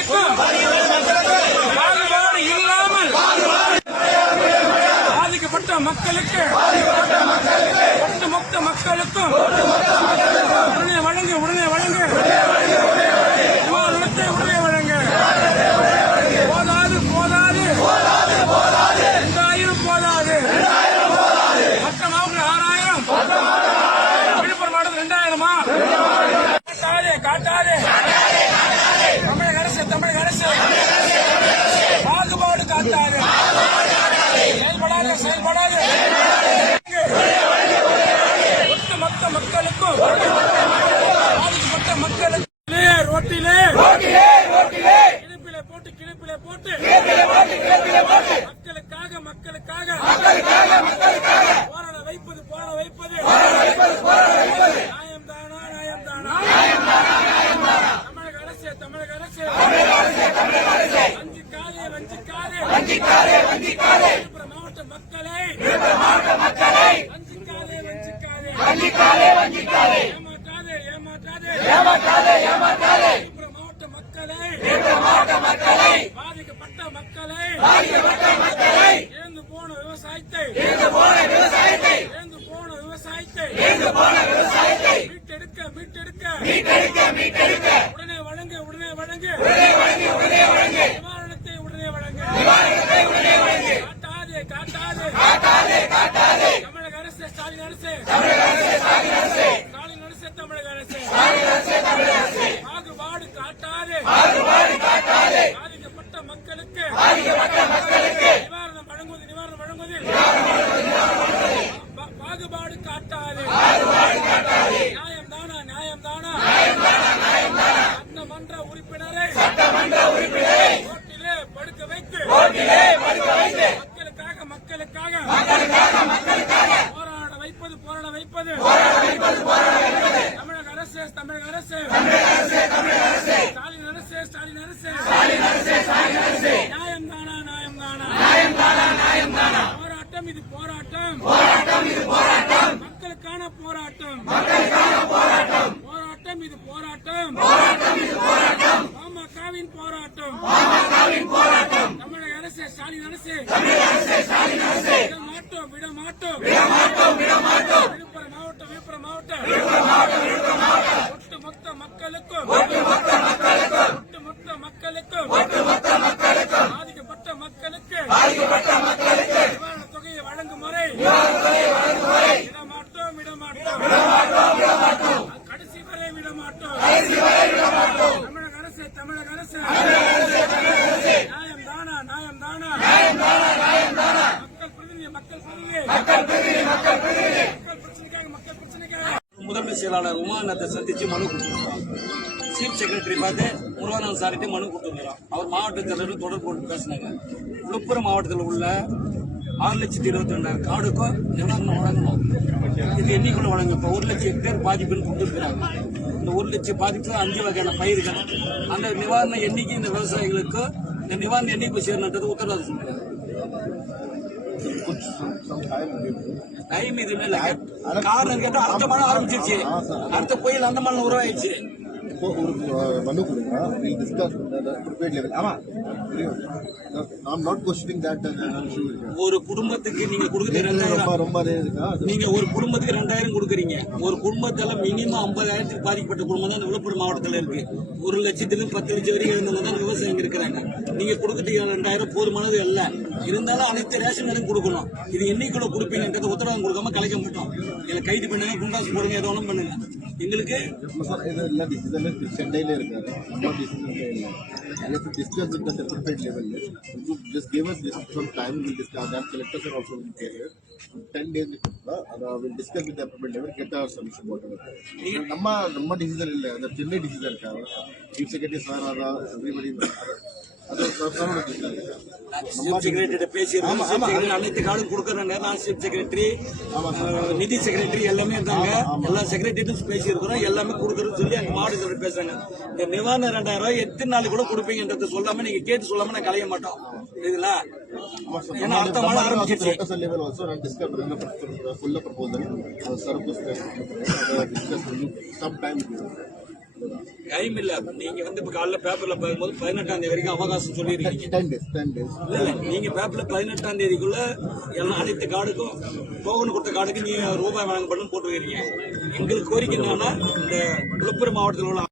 மக்களுக்கும் பாகுபாடு இல்லாமல் பாதிக்கப்பட்ட மக்களுக்கு ஒட்டுமொத்த மக்களுக்கும் உடனே வழங்கு நிவாரணத்தை உடனே வழங்க. போதாது 2000 போதாது. மற்ற மாவட்டம் 6000, விழுப்புரம் மாவட்டம் 2000-மா? காட்டாதே. தமிழக அரசு பாகுபாடு காட்டாது. செயல்படாது. ஒட்டுமொத்த மக்களுக்கும் பாதிக்கப்பட்ட மக்களுக்கு ரோட்டிலே கிளிப்பிலே போட்டு மக்களுக்காக போராட வைப்பது நியாயம்தானா? தமிழக அரசு வஞ்சிக்காதே. விழுப்புரம் மாவட்ட மக்களை வஞ்சிக்காதே. ஏமாற்றாதே. விழுப்புரம் மாவட்ட மக்களை பாதிக்கப்பட்ட மக்களை இழந்து போன விவசாயத்தை மீட்டெடுக்க உடனே வழங்கு. நிவாரணத்தை உடனே வழங்கு. காட்டாதே. தமிழக அரசு ஸ்டாலின் அரசு பாகுபாடு காட்டாதே. பாதிக்கப்பட்ட மக்களுக்கு நிவாரணம் வழங்குவதில் பாகுபாடு காட்டாதே. நியாயம்தானா? சட்டமன்ற உறுப்பினரை ரோட்டிலே படுக்க வைத்து மக்களுக்காக போராட வைப்பது தமிழக அரசு ஸ்டாலின் அரசு நியாயம்தானா? போராட்டம் மக்களுக்கான போராட்டம் பாமகவின் போராட்டம். தமிழக அரசு ஸ்டாலின் அரசு விட மாட்டோம். விழுப்புரம் மாவட்டம் ஒட்டுமொத்த மக்களுக்கும் பாதிக்கப்பட்ட மக்களுக்கு நிவாரண தொகையை வழங்கும் முறை விடமாட்டோம். கடைசி வரை விடமாட்டோம். தமிழக அரசு நியாயம்தானா? மக்கள் பிரச்சனைக்காக முதன்மை செயலாளர் உமாநத்தை சந்திச்சு மனு கொடுத்துருக்கோம். சீஃப் செக்ரட்டரி பார்த்து முருகானந்த் சார்கிட்ட மனு கொடுத்துருக்கிறோம். அவர் மாவட்ட தலைவர் தொடர்பு போட்டு பேசினாங்க. விழுப்புரம் மாவட்டத்தில் உள்ள 6,22,000 காடுக்கும் நிவாரணம் வழங்கணும். இது எண்ணிக்குள்ள வழங்க இப்போ 1,00,000 ஹெக்டேர் பாதிப்புன்னு கொடுத்துருக்கிறாங்க. இந்த 1,00,000 பாதிப்பு 5 வகையான பயிர்கள். அந்த நிவாரண எண்ணிக்கை இந்த விவசாயிகளுக்கு இந்த நிவாரண எண்ணிக்கை சேரணுன்றது உத்தரவாதம் சொல்லுங்க. டைம் இதுமே இல்ல. காரணம் கேட்டா அடுத்த மழை ஆரம்பிச்சிருச்சு. அடுத்த புயல் அந்த மழை உருவாயிடுச்சு. ஒரு மனு கொடுங்க. ஒரு குடும்பத்துக்கு நீங்க கொடுக்குறீங்க 2000. நீங்க ஒரு குடும்பத்துக்கு 2000 கொடுக்குறீங்க. ஒரு குடும்பத்தால மினிமம் 50,000 பாதிக்கப்பட்ட குடும்பம் தான் விழுப்புரம் மாவட்டத்தில் இருக்கு. 1,00,000 10 லட்சம் வரைக்கும் இருந்தவங்க தான் விவசாயிங்க இருக்கிறாங்க. நீங்க கொடுக்கறது 2000 போதுமானது இல்ல. இருந்தாலும் அனைத்து ரேஷன்களையும் கொடுக்கணும். இது என்னைக்குள்ள கொடுப்பீங்கன்றது உத்தரவாதம் கொடுக்காம கலைக்க மாட்டோம். இதுல கைது பண்ணுங்க, குண்டாஸ் போடுங்க, ஏதோ ஒன்றும் பண்ணுங்க. எங்களுக்கு சென்னையில இருக்காரு. நம்ம discuss with the separate level. Just give us some time. We'll discuss that. Collectors are also here. 10 days we'll discuss with the separate level. Get our solution whatever. ನಮ್ಮ decision ಇಲ್ಲ. ಅದು ಚೆನ್ನೈ decision இருக்காரு. Chief Secretary sir everybody அனைத்து காலம் கொடுக்கறேன். Chief secretary, நிதி secretary எல்லாமே இருந்தாங்க. எல்லா செக்ரட்டரியும் பேசியிருக்கிறோம். எல்லாமே கொடுக்கறதுன்னு சொல்லி அங்க மாவட்டத்தில் பேசுறாங்க. இந்த நிவாரணம் 2000 எத்தனை நாளைக்கு கூட கொடுப்பீங்கன்றத சொல்லாம நீங்க கேட்டு சொல்லாம நான் கலைய மாட்டோம். இதுங்களா? ஏன்னா அடுத்த மழை ஆரம்பிச்சிருச்சு. டைம் இல்ல. நீங்க வந்து இப்ப காலைல பேப்பர்ல பார்க்கும்போது 18ஆம் தேதி வரைக்கும் அவகாசம் சொல்லியிருக்கீங்க. 10 days. இல்ல நீங்க பேப்பர்ல 18ஆம் தேதிக்குள்ள அனைத்து கார்டுக்கும் டோக்கன் கொடுத்த கார்டுக்கு நீங்க ரூபாய் வழங்கப்படும் போட்டுருக்கீங்க. எங்களுக்கு கோரிக்கை என்னன்னா, இந்த விழுப்புரம் மாவட்டத்தில் உள்ள